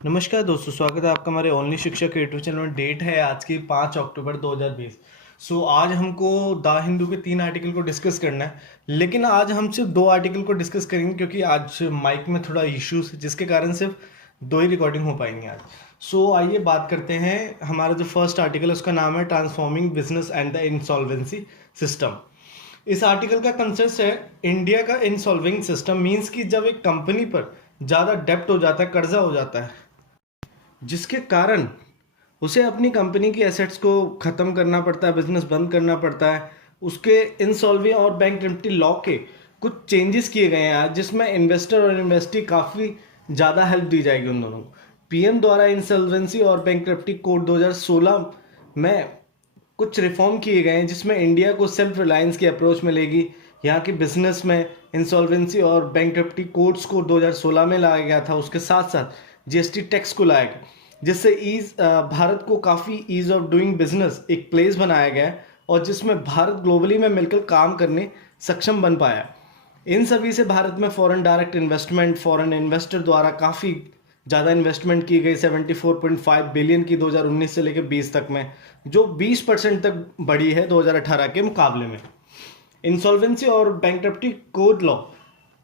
नमस्कार दोस्तों, स्वागत है आपका हमारे ओनली शिक्षा के यूट्यूब चैनल में। डेट है आज की 5 अक्टूबर 2020। आज हमको द हिंदू के 3 आर्टिकल को डिस्कस करना है, लेकिन आज हम सिर्फ 2 आर्टिकल को डिस्कस करेंगे क्योंकि आज माइक में थोड़ा इश्यूज है, जिसके कारण सिर्फ 2 ही रिकॉर्डिंग हो पाएंगे आज। आइए बात करते हैं। हमारा जो फर्स्ट आर्टिकल है उसका नाम है transforming business and the insolvency system. इस आर्टिकल का कंसेप्ट है इंडिया का इंसॉल्विंग सिस्टम। मीन्स कि जब एक कंपनी पर ज़्यादा डेप्ट हो जाता है, कर्जा हो जाता है, जिसके कारण उसे अपनी कंपनी की एसेट्स को ख़त्म करना पड़ता है, बिजनेस बंद करना पड़ता है। उसके इंसॉल्वेंसी और बैंकरप्टी लॉ के कुछ चेंजेस किए गए हैं आज, जिसमें इन्वेस्टर और इन्वेस्टी काफ़ी ज़्यादा हेल्प दी जाएगी उन दोनों को। पीएम द्वारा इंसॉल्वेंसी और बैंकरप्टी कोड 2016 में कुछ रिफॉर्म किए गए हैं, जिसमें इंडिया को सेल्फ रिलायंस की अप्रोच मिलेगी। यहाँ के बिजनेस में इंसॉल्वेंसी और बैंकरप्टी कोड्स को 2016 में लाया गया था। उसके साथ साथ जीएसटी टैक्स को लाया गया, जिससे भारत को काफ़ी ईज ऑफ डूइंग बिजनेस एक प्लेस बनाया गया है, और जिसमें भारत ग्लोबली में मिलकर काम करने सक्षम बन पाया। इन सभी से भारत में foreign direct investment, foreign investor द्वारा काफ़ी ज़्यादा इन्वेस्टमेंट की गई, 74.5 बिलियन की 2019 से लेकर 20 तक में, जो 20% तक बढ़ी है 2018 के मुकाबले में। इंसॉल्वेंसी और बैंकरप्टी कोड लॉ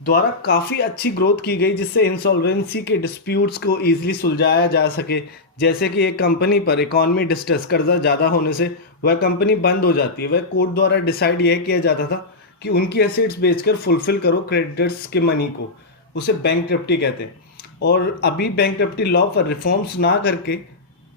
द्वारा काफ़ी अच्छी ग्रोथ की गई, जिससे इंसॉल्वेंसी के डिस्प्यूट्स को ईजिली सुलझाया जा सके। जैसे कि एक कंपनी पर इकॉनमी डिस्ट्रेस, कर्जा ज़्यादा होने से वह कंपनी बंद हो जाती है, वह कोर्ट द्वारा डिसाइड यह किया जाता था कि उनकी एसेट्स बेचकर फुलफिल करो क्रेडिटर्स के मनी को, उसे बैंकरप्टी कहते हैं। और अभी बैंकरप्टी लॉ पर रिफॉर्म्स ना करके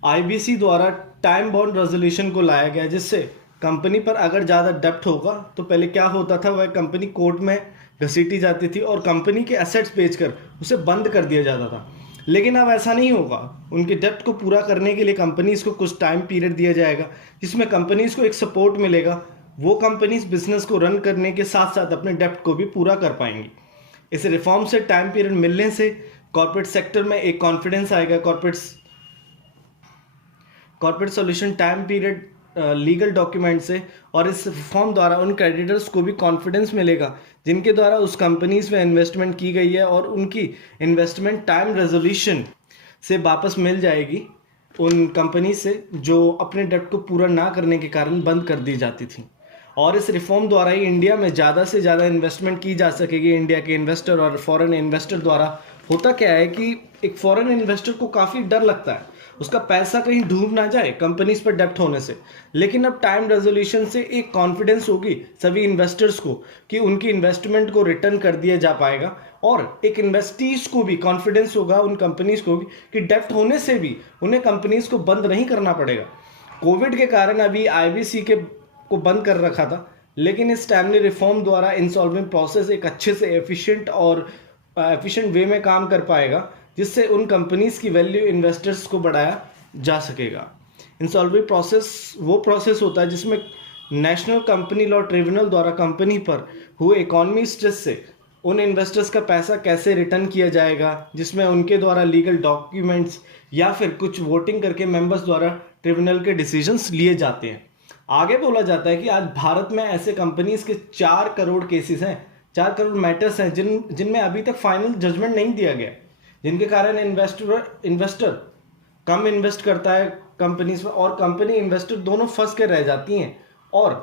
आईबीसी द्वारा टाइम बाउंड रेजोल्यूशन को लाया गया, जिससे कंपनी पर अगर ज़्यादा डेप्ट होगा तो पहले क्या होता था, वह कंपनी कोर्ट में घसीटी जाती थी और कंपनी के एसेट्स बेचकर उसे बंद कर दिया जाता था। लेकिन अब ऐसा नहीं होगा। उनके डेप्ट को पूरा करने के लिए कंपनीज को कुछ टाइम पीरियड दिया जाएगा, जिसमें कंपनीज को एक सपोर्ट मिलेगा। वो कंपनीज बिजनेस को रन करने के साथ साथ अपने डेप्ट को भी पूरा कर पाएंगी। इस रिफॉर्म से टाइम पीरियड मिलने से कॉर्पोरेट सेक्टर में एक कॉन्फिडेंस आएगा। Corporate solution time period legal document से, और इस रिफॉर्म द्वारा उन क्रेडिटर्स को भी कॉन्फिडेंस मिलेगा जिनके द्वारा उस कंपनीज में इन्वेस्टमेंट की गई है, और उनकी इन्वेस्टमेंट टाइम रेजोल्यूशन से वापस मिल जाएगी उन कंपनी से जो अपने डेट को पूरा ना करने के कारण बंद कर दी जाती थी। और इस रिफॉर्म द्वारा ही इंडिया में ज़्यादा से ज़्यादा इन्वेस्टमेंट की जा सकेगी इंडिया के इन्वेस्टर और फॉरेन इन्वेस्टर द्वारा। होता क्या है कि एक फॉरेन इन्वेस्टर को काफ़ी डर लगता है, उसका पैसा कहीं डूब ना जाए कंपनीज पर डेप्ट होने से। लेकिन अब टाइम रेजोल्यूशन से एक कॉन्फिडेंस होगी सभी इन्वेस्टर्स को कि उनकी इन्वेस्टमेंट को रिटर्न कर दिया जा पाएगा, और एक इन्वेस्टीज को भी कॉन्फिडेंस होगा उन कंपनीज को भी कि डेप्ट होने से भी उन्हें कंपनीज को बंद नहीं करना पड़ेगा। कोविड के कारण अभी आईबीसी के को बंद कर रखा था, लेकिन इस टाइमली रिफॉर्म द्वारा इंसॉल्वेंट प्रोसेस एक अच्छे से एफिशिएंट वे में काम कर पाएगा, जिससे उन कंपनीज की वैल्यू इन्वेस्टर्स को बढ़ाया जा सकेगा। इंसॉल्वेंट प्रोसेस वो प्रोसेस होता है जिसमें नेशनल कंपनी लॉ ट्रिब्यूनल द्वारा कंपनी पर हुए इकोनॉमी स्ट्रेस से उन इन्वेस्टर्स का पैसा कैसे रिटर्न किया जाएगा, जिसमें उनके द्वारा लीगल डॉक्यूमेंट्स या फिर कुछ वोटिंग करके मेंबर्स द्वारा ट्रिब्यूनल के डिसीजंस लिए जाते हैं। आगे बोला जाता है कि आज भारत में ऐसे कंपनीज के 4 करोड़ केसेस हैं, 4 करोड़ मैटर्स हैं जिनमें अभी तक फाइनल जजमेंट नहीं दिया गया, जिनके कारण इन्वेस्टर कम इन्वेस्ट करता है कंपनीज में, और कंपनी इन्वेस्टर दोनों फंस कर रह जाती हैं। और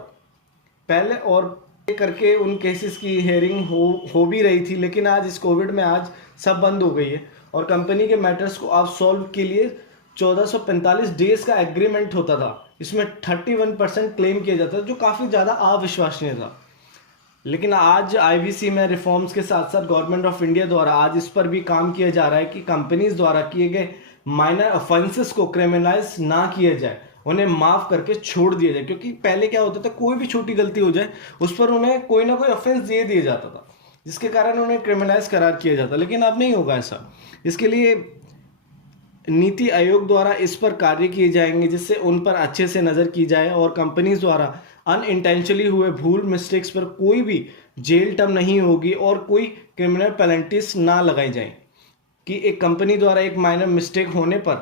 पहले और करके उन केसेस की हेयरिंग हो भी रही थी, लेकिन आज इस कोविड में आज सब बंद हो गई है, और कंपनी के मैटर्स को आप सॉल्व के लिए 1445 डेज का एग्रीमेंट होता था। इसमें 31% क्लेम किया जाता था, जो काफ़ी ज़्यादा अविश्वसनीय था। लेकिन आज आईबीसी में रिफॉर्म्स के साथ साथ गवर्नमेंट ऑफ इंडिया द्वारा आज इस पर भी काम किया जा रहा है कि कंपनीज द्वारा किए गए माइनर ऑफेंसेस को क्रिमिनलाइज ना किया जाए, उन्हें माफ़ करके छोड़ दिया जाए। क्योंकि पहले क्या होता था, कोई भी छोटी गलती हो जाए उस पर उन्हें कोई ना कोई ऑफेंस दे दिया जाता था, जिसके कारण उन्हें क्रिमिनलाइज करार किया जाता। लेकिन अब नहीं होगा ऐसा। इसके लिए नीति आयोग द्वारा इस पर कार्य किए जाएंगे, जिससे उन पर अच्छे से नज़र की जाए, और कंपनीज द्वारा अनइंटेंशनली हुए भूल मिस्टेक्स पर कोई भी जेल टर्म नहीं होगी, और कोई क्रिमिनल पेनल्टीज ना लगाई जाए। कि एक कंपनी द्वारा एक माइनर मिस्टेक होने पर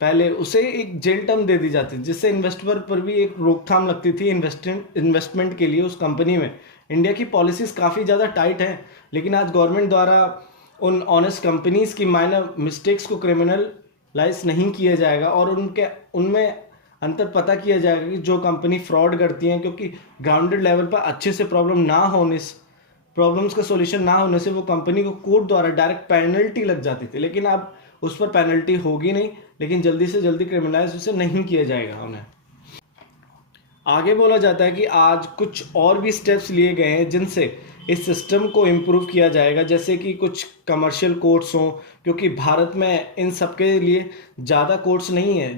पहले उसे एक जेल टर्म दे दी जाती, जिससे इन्वेस्टर पर भी एक रोकथाम लगती थी इन्वेस्टमेंट के लिए उस कंपनी में। इंडिया की पॉलिसीज़ काफ़ी ज़्यादा टाइट हैं, लेकिन आज गवर्नमेंट द्वारा उन ऑनेस्ट कंपनीज की माइनर मिस्टेक्स को क्रिमिनल लाइस नहीं किया जाएगा और उनके उनमें अंतर पता किया जाएगा कि जो कंपनी फ्रॉड करती हैं, क्योंकि ग्राउंडेड लेवल पर अच्छे से प्रॉब्लम्स का सॉल्यूशन ना होने से वो कंपनी को कोर्ट द्वारा डायरेक्ट पेनल्टी लग जाती थी, लेकिन अब उस पर पेनल्टी होगी नहीं, लेकिन जल्दी से जल्दी क्रिमिनलाइज उसे नहीं किया जाएगा उन्हें। आगे बोला जाता है कि आज कुछ और भी स्टेप्स लिए गए हैं जिनसे इस सिस्टम को इम्प्रूव किया जाएगा, जैसे कि कुछ कमर्शियल कोर्ट्स हों, क्योंकि भारत में इन सब के लिए ज़्यादा कोर्ट्स नहीं है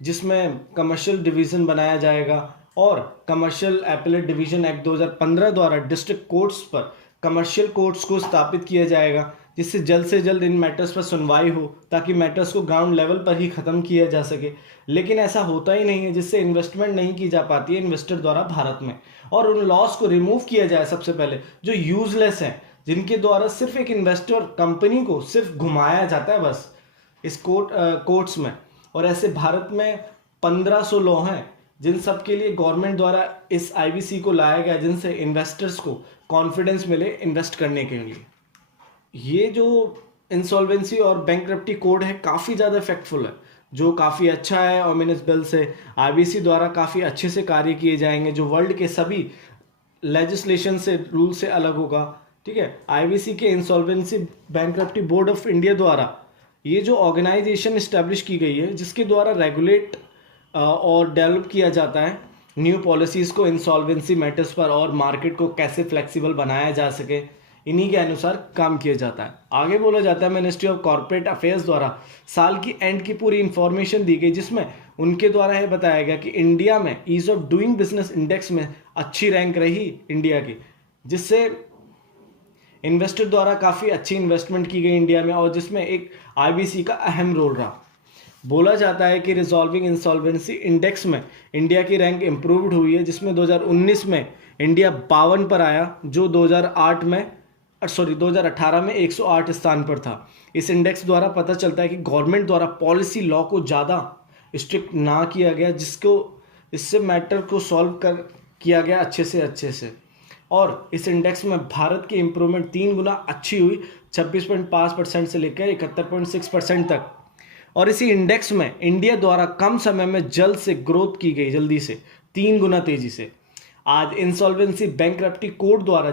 जिसमें कमर्शियल डिवीज़न बनाया जाएगा, और कमर्शियल एपेलेट डिवीज़न एक्ट 2015 द्वारा डिस्ट्रिक्ट कोर्ट्स पर कमर्शियल कोर्ट्स को स्थापित किया जाएगा, जिससे जल्द से जल्द इन मैटर्स पर सुनवाई हो, ताकि मैटर्स को ग्राउंड लेवल पर ही ख़त्म किया जा सके। लेकिन ऐसा होता ही नहीं है, जिससे इन्वेस्टमेंट नहीं की जा पाती है इन्वेस्टर द्वारा भारत में, और उन लॉस को रिमूव किया जाए सबसे पहले जो यूजलेस हैं, जिनके द्वारा सिर्फ एक इन्वेस्टर कंपनी को सिर्फ घुमाया जाता है बस इस कोर्ट्स में। और ऐसे भारत में 1500 लॉ हैं जिन सब के लिए गवर्नमेंट द्वारा इस आईबीसी को लाया गया, जिनसे इन्वेस्टर्स को कॉन्फिडेंस मिले इन्वेस्ट करने के लिए। ये जो इंसॉल्वेंसी और बैंकरप्टी कोड है काफ़ी ज़्यादा इफेक्टफुल है, जो काफ़ी अच्छा है। ओमिनियस बिल से आईबीसी द्वारा काफ़ी अच्छे से कार्य किए जाएंगे, जो वर्ल्ड के सभी लेजिस्लेशन से रूल से अलग होगा। ठीक है, आईबीसी के इंसॉल्वेंसी बैंकरप्टी बोर्ड ऑफ इंडिया द्वारा ये जो ऑर्गेनाइजेशन इस्टेब्लिश की गई है, जिसके द्वारा रेगुलेट और डेवलप किया जाता है न्यू पॉलिसीज़ को इंसॉल्वेंसी मैटर्स पर, और मार्केट को कैसे फ्लेक्सिबल बनाया जा सके, इन्हीं के अनुसार काम किया जाता है। आगे बोला जाता है मिनिस्ट्री ऑफ कॉर्पोरेट अफेयर्स द्वारा साल की एंड की पूरी इंफॉर्मेशन दी गई, जिसमें उनके द्वारा यह बताया गया कि इंडिया में ease of doing business index में अच्छी रैंक रही इंडिया की, जिससे इन्वेस्टर द्वारा काफ़ी अच्छी इन्वेस्टमेंट की गई इंडिया में, और जिसमें एक आईबीसी का अहम रोल रहा। बोला जाता है कि रिजॉल्विंग इंसॉल्वेंसी इंडेक्स में इंडिया की रैंक इम्प्रूव्ड हुई है, जिसमें 2019 में इंडिया 52 पर आया, जो 2018 में 108 स्थान पर था। इस इंडेक्स द्वारा पता चलता है कि गवर्नमेंट द्वारा पॉलिसी लॉ को ज़्यादा स्ट्रिक्ट ना किया गया, इससे मैटर को सॉल्व किया गया अच्छे से। और इस इंडेक्स में भारत की इम्प्रूवमेंट 3 गुना अच्छी हुई, 26.5% से लेकर 71.6% तक। और इसी इंडेक्स में इंडिया द्वारा कम समय में जल्द से ग्रोथ की गई, जल्दी से 3 गुना तेजी से। आज इंसॉल्वेंसी बैंकरप्टी कोड द्वारा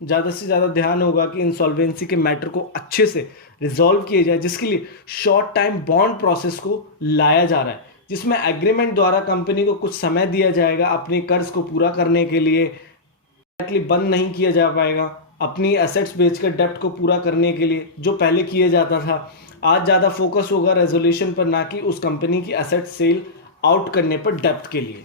ज़्यादा से ज़्यादा ध्यान होगा कि इंसॉल्वेंसी के मैटर को अच्छे से रिजॉल्व किया जाए, जिसके लिए शॉर्ट टाइम बॉन्ड प्रोसेस को लाया जा रहा है, जिसमें एग्रीमेंट द्वारा कंपनी को कुछ समय दिया जाएगा अपने कर्ज को पूरा करने के लिए। डायरेक्टली बंद नहीं किया जा पाएगा अपनी एसेट्स बेचकर डेप्ट को पूरा करने के लिए, जो पहले किया जाता था। आज ज़्यादा फोकस होगा रेजोल्यूशन पर, ना कि उस कंपनी की एसेट सेल आउट करने पर डेप्ट के लिए।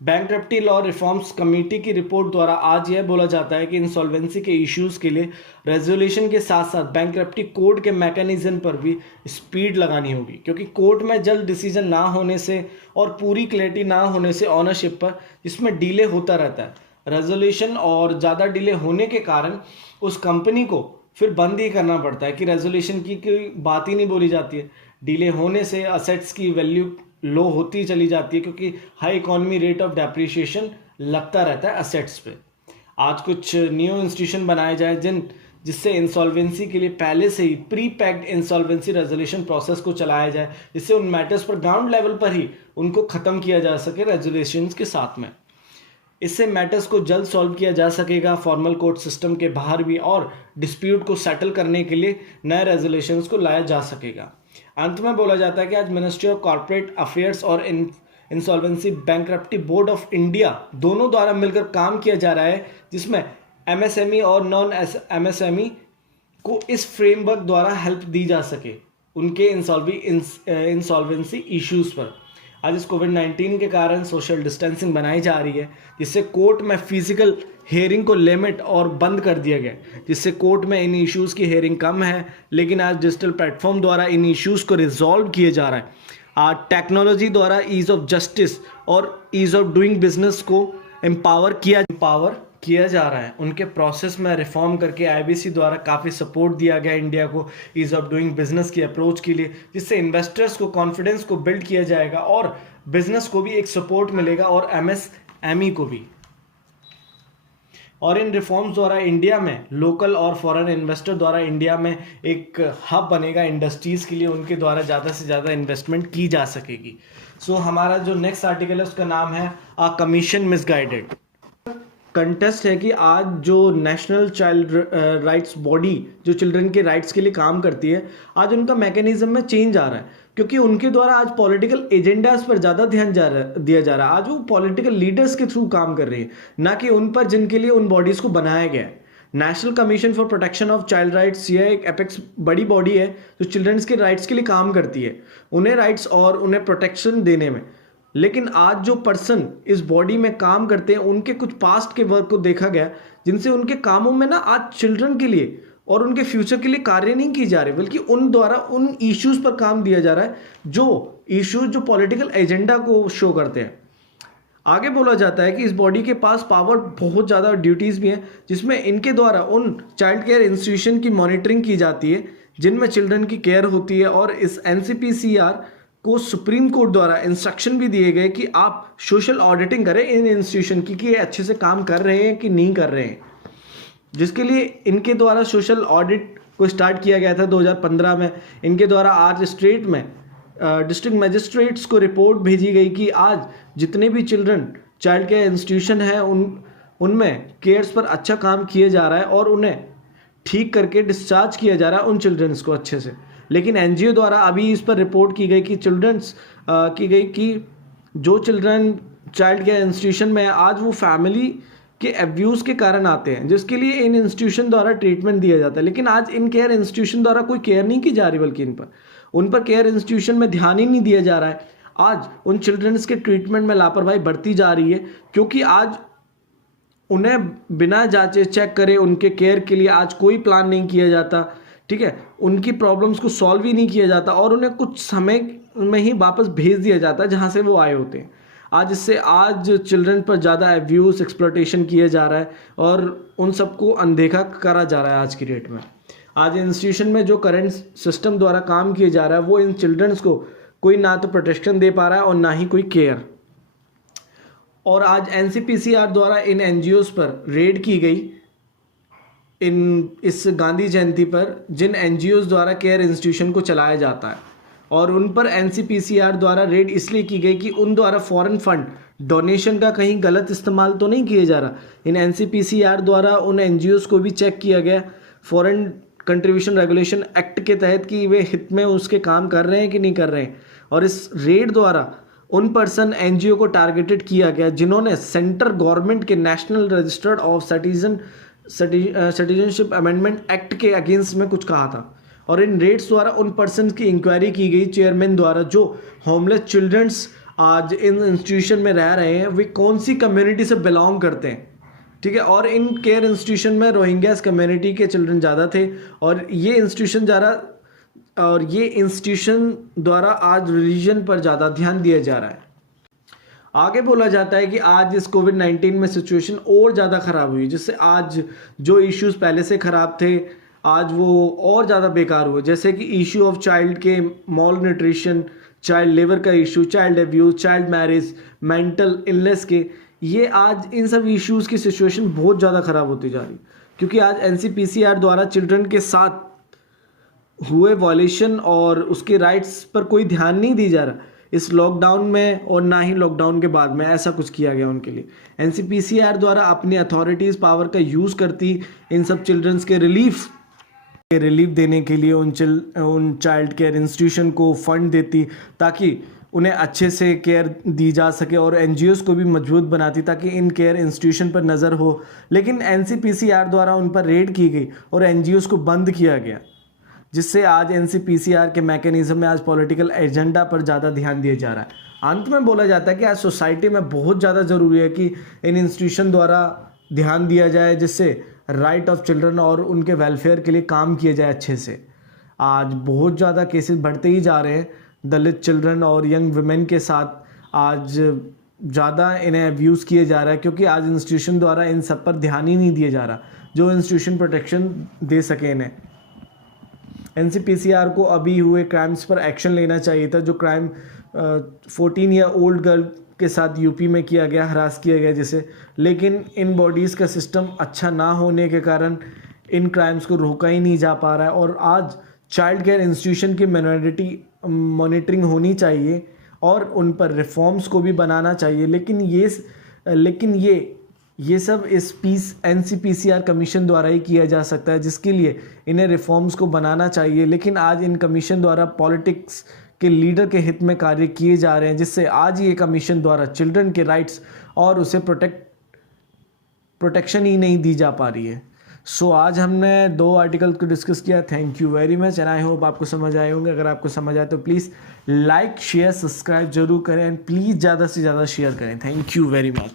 बैंकरप्टी लॉ रिफॉर्म्स कमेटी की रिपोर्ट द्वारा आज यह बोला जाता है कि इंसॉल्वेंसी के इश्यूज़ के लिए रेजोल्यूशन के साथ साथ बैंकरप्टी कोड के मैकेनिज्म पर भी स्पीड लगानी होगी, क्योंकि कोर्ट में जल्द डिसीजन ना होने से और पूरी क्लैरिटी ना होने से ऑनरशिप पर इसमें डिले होता रहता है। रेजोल्यूशन और ज़्यादा डिले होने के कारण उस कंपनी को फिर बंद ही करना पड़ता है, कि रेजोल्यूशन की कोई बात ही नहीं बोली जाती है। डिले होने से असेट्स की वैल्यू लो होती चली जाती है, क्योंकि high economy rate of depreciation लगता रहता है असेट्स पे। आज कुछ न्यू इंस्टीट्यूशन बनाए जाए जिससे इंसॉल्वेंसी के लिए पहले से ही pre packed insolvency resolution process को चलाया जाए, जिससे उन मैटर्स पर ग्राउंड लेवल पर ही उनको ख़त्म किया जा सके रेजोल्यूशंस के साथ में। इससे मैटर्स को जल्द सॉल्व किया जा सकेगा फॉर्मल कोर्ट सिस्टम के बाहर भी, और डिस्प्यूट को सेटल करने के लिए नए रेजोल्यूशंस को लाया जा सकेगा। अंत में बोला जाता है कि आज मिनिस्ट्री ऑफ कॉर्पोरेट अफेयर्स और इंसॉल्वेंसी बैंकरप्टी बोर्ड ऑफ इंडिया दोनों द्वारा मिलकर काम किया जा रहा है, जिसमें एमएसएमई और नॉन एमएसएमई को इस फ्रेमवर्क द्वारा हेल्प दी जा सके उनके इंसॉल्वेंसी इश्यूज़ पर। आज इस कोविड-19 के कारण सोशल डिस्टेंसिंग बनाई जा रही है, जिससे कोर्ट में फिजिकल हेयरिंग को लिमिट और बंद कर दिया गया, जिससे कोर्ट में इन इश्यूज़ की हेयरिंग कम है, लेकिन आज डिजिटल प्लेटफॉर्म द्वारा इन इश्यूज़ को रिजॉल्व किया जा रहा है। आज टेक्नोलॉजी द्वारा ईज़ ऑफ जस्टिस और ईज़ ऑफ डूइंग बिजनेस को एम्पावर किया जा रहा है। उनके प्रोसेस में रिफॉर्म करके आईबीसी द्वारा काफ़ी सपोर्ट दिया गया इंडिया को ईज़ ऑफ डूइंग बिजनेस की अप्रोच के लिए, जिससे इन्वेस्टर्स को कॉन्फिडेंस को बिल्ड किया जाएगा और बिजनेस को भी एक सपोर्ट मिलेगा और एमएसएमई को भी। और इन रिफॉर्म्स द्वारा इंडिया में लोकल और फॉरेन इन्वेस्टर द्वारा इंडिया में एक हब बनेगा इंडस्ट्रीज़ के लिए, उनके द्वारा ज़्यादा से ज़्यादा इन्वेस्टमेंट की जा सकेगी। सो हमारा जो नेक्स्ट आर्टिकल है उसका नाम है अ कमीशन मिसगाइडेड। कंटेस्ट है कि आज जो नेशनल चाइल्ड राइट्स बॉडी जो चिल्ड्रन के राइट्स के लिए काम करती है, आज उनका मैकेनिज्म में चेंज आ रहा है, क्योंकि उनके द्वारा आज पॉलिटिकल एजेंडाज पर ज़्यादा ध्यान दिया जा रहा है। आज वो पॉलिटिकल लीडर्स के थ्रू काम कर रही है, ना कि उन पर जिनके लिए उन बॉडीज़ को बनाया गया है। National commission for protection of child rights, यह एक एपेक्स बड़ी बॉडी है जो चिल्ड्रंस के राइट्स के लिए काम करती है, उन्हें राइट्स और उन्हें प्रोटेक्शन देने में। लेकिन आज जो पर्सन इस बॉडी में काम करते हैं, उनके कुछ पास्ट के वर्क को देखा गया, जिनसे उनके कामों में ना आज चिल्ड्रन के लिए और उनके फ्यूचर के लिए कार्य नहीं की जा रही, बल्कि उन द्वारा उन इश्यूज पर काम दिया जा रहा है जो इश्यूज जो पॉलिटिकल एजेंडा को शो करते हैं। आगे बोला जाता है कि इस बॉडी के पास पावर बहुत ज़्यादा ड्यूटीज़ भी हैं, जिसमें इनके द्वारा उन चाइल्ड केयर इंस्टीट्यूशन की मॉनिटरिंग की जाती है जिनमें चिल्ड्रन की केयर होती है। और इस एनसीपीसीआर को सुप्रीम कोर्ट द्वारा इंस्ट्रक्शन भी दिए गए कि आप सोशल ऑडिटिंग करें इन इंस्टीट्यूशन की, कि ये अच्छे से काम कर रहे हैं कि नहीं कर रहे हैं, जिसके लिए इनके द्वारा सोशल ऑडिट को स्टार्ट किया गया था 2015 में। इनके द्वारा आज स्टेट में डिस्ट्रिक्ट मजिस्ट्रेट्स को रिपोर्ट भेजी गई कि आज जितने भी चिल्ड्रन चाइल्ड केयर इंस्टीट्यूशन हैं उनमें केयर्स पर अच्छा काम किया जा रहा है और उन्हें ठीक करके डिस्चार्ज किया जा रहा है उन चिल्ड्रंस को अच्छे से। लेकिन एनजीओ द्वारा अभी इस पर रिपोर्ट की गई कि जो चिल्ड्रन चाइल्ड केयर इंस्टीट्यूशन में आज वो फैमिली के एब्यूज़ के कारण आते हैं, जिसके लिए इन इंस्टीट्यूशन द्वारा ट्रीटमेंट दिया जाता है। लेकिन आज इन केयर इंस्टीट्यूशन द्वारा कोई केयर नहीं की जा रही, बल्कि उन पर केयर इंस्टीट्यूशन में ध्यान ही नहीं दिया जा रहा है। आज उन चिल्ड्रंस के ट्रीटमेंट में लापरवाही बढ़ती जा रही है, क्योंकि आज उन्हें बिना जांचे चेक करे उनके केयर के लिए आज कोई प्लान नहीं किया जाता, ठीक है। उनकी प्रॉब्लम्स को सॉल्व ही नहीं किया जाता और उन्हें कुछ समय में ही वापस भेज दिया जाता है जहाँ से वो आए होते हैं। आज इससे आज चिल्ड्रन पर ज़्यादा एब्यूज़ एक्सप्लॉयटेशन किया जा रहा है और उन सबको अनदेखा करा जा रहा है आज की डेट में। आज इंस्टीट्यूशन में जो करंट सिस्टम द्वारा काम किया जा रहा है वो इन चिल्ड्रंस को कोई ना तो प्रोटेक्शन दे पा रहा है और ना ही कोई केयर। और आज एनसीपीसीआर द्वारा इन एनजीओज़ पर रेड की गई इस गांधी जयंती पर, जिन एनजीओज़ द्वारा केयर इंस्टीट्यूशन को चलाया जाता है, और उन पर एनसीपीसीआर द्वारा रेड इसलिए की गई कि उन द्वारा फॉरेन फंड डोनेशन का कहीं गलत इस्तेमाल तो नहीं किया जा रहा। इन एनसीपीसीआर द्वारा उन एनजीओज़ को भी चेक किया गया फॉरेन कंट्रीब्यूशन रेगुलेशन एक्ट के तहत कि वे हित में उसके काम कर रहे हैं कि नहीं कर रहे हैं। और इस रेड द्वारा उन पर्सन एनजीओ को टारगेटेड किया गया जिन्होंने सेंट्रल गवर्नमेंट के national registered of citizenship amendment act के अगेंस्ट में कुछ कहा था। और इन रेड्स द्वारा उन पर्सन की इंक्वायरी की गई चेयरमैन द्वारा जो होमलेस चिल्ड्रंस आज इन इंस्टीट्यूशन में रह रहे हैं, वे कौन सी कम्युनिटी से बिलोंग करते हैं, ठीक है। और इन केयर इंस्टीट्यूशन में रोहिंग्यास कम्युनिटी के चिल्ड्रन ज़्यादा थे और ये इंस्टीट्यूशन द्वारा आज रिलीजन पर ज़्यादा ध्यान दिया जा रहा है। आगे बोला जाता है कि आज इस कोविड-19 में सिचुएशन और ज़्यादा ख़राब हुई, जिससे आज जो इश्यूज़ पहले से ख़राब थे आज वो और ज़्यादा बेकार हुए। जैसे कि इशू ऑफ चाइल्ड के मॉल न्यूट्रिशन, चाइल्ड लेबर का issue, child abuse, child marriage, mental illness के, ये आज इन सब इश्यूज़ की सिचुएशन बहुत ज़्यादा ख़राब होती जा रही, क्योंकि आज एनसीपीसीआर द्वारा चिल्ड्रन के साथ हुए वॉयलेशन और उसके राइट्स पर कोई ध्यान नहीं दी जा रहा इस लॉकडाउन में, और ना ही लॉकडाउन के बाद में ऐसा कुछ किया गया उनके लिए। एनसीपीसीआर द्वारा अपनी अथॉरिटीज़ पावर का यूज़ करती इन सब चिल्ड्रंस के रिलीफ देने के लिए उन चाइल्ड केयर इंस्टीट्यूशन को फंड देती ताकि उन्हें अच्छे से केयर दी जा सके, और एनजीओज़ को भी मजबूत बनाती ताकि इन केयर इंस्टीट्यूशन पर नज़र हो। लेकिन एनसीपीसीआर द्वारा उन पर रेड की गई और एनजीओज़ को बंद किया गया, जिससे आज एनसीपीसीआर के मैकेनिज्म में आज पॉलिटिकल एजेंडा पर ज़्यादा ध्यान दिया जा रहा है। अंत में बोला जाता है कि आज सोसाइटी में बहुत ज़्यादा ज़रूरी है कि इन इंस्टीट्यूशन द्वारा ध्यान दिया जाए, जिससे राइट ऑफ चिल्ड्रन और उनके वेलफेयर के लिए काम किया जाए अच्छे से। आज बहुत ज़्यादा केसेस बढ़ते ही जा रहे हैं दलित चिल्ड्रन और यंग वुमेन के साथ। आज ज़्यादा इन्हें अब्यूज़ किया जा रहा है क्योंकि आज इंस्टीट्यूशन द्वारा इन सब पर ध्यान ही नहीं दिया जा रहा जो इंस्टीट्यूशन प्रोटेक्शन दे सके इन्हें। एनसीपीसीआर को अभी हुए क्राइम्स पर एक्शन लेना चाहिए था। जो क्राइम 14 ईयर ओल्ड गर्ल के साथ यूपी में किया गया, हरास किया गया जिसे, लेकिन इन बॉडीज़ का सिस्टम अच्छा ना होने के कारण इन क्राइम्स को रोका ही नहीं जा पा रहा है। और आज चाइल्ड केयर इंस्टीट्यूशन की माइनॉरिटी मॉनिटरिंग होनी चाहिए और उन पर रिफॉर्म्स को भी बनाना चाहिए, लेकिन ये सब इस NCPCR कमीशन द्वारा ही किया जा सकता है, जिसके लिए इन्हें रिफॉर्म्स को बनाना चाहिए। लेकिन आज इन कमीशन द्वारा पॉलिटिक्स के लीडर के हित में कार्य किए जा रहे हैं, जिससे आज ये कमीशन द्वारा चिल्ड्रन के राइट्स और उसे प्रोटेक्शन ही नहीं दी जा पा रही है। सो आज हमने 2 आर्टिकल को डिस्कस किया। Thank you very much and I hope आपको समझ आए होंगे। अगर आपको समझ आए तो प्लीज़ लाइक शेयर सब्सक्राइब जरूर करें एंड प्लीज़ ज़्यादा से ज़्यादा शेयर करें। Thank you very much.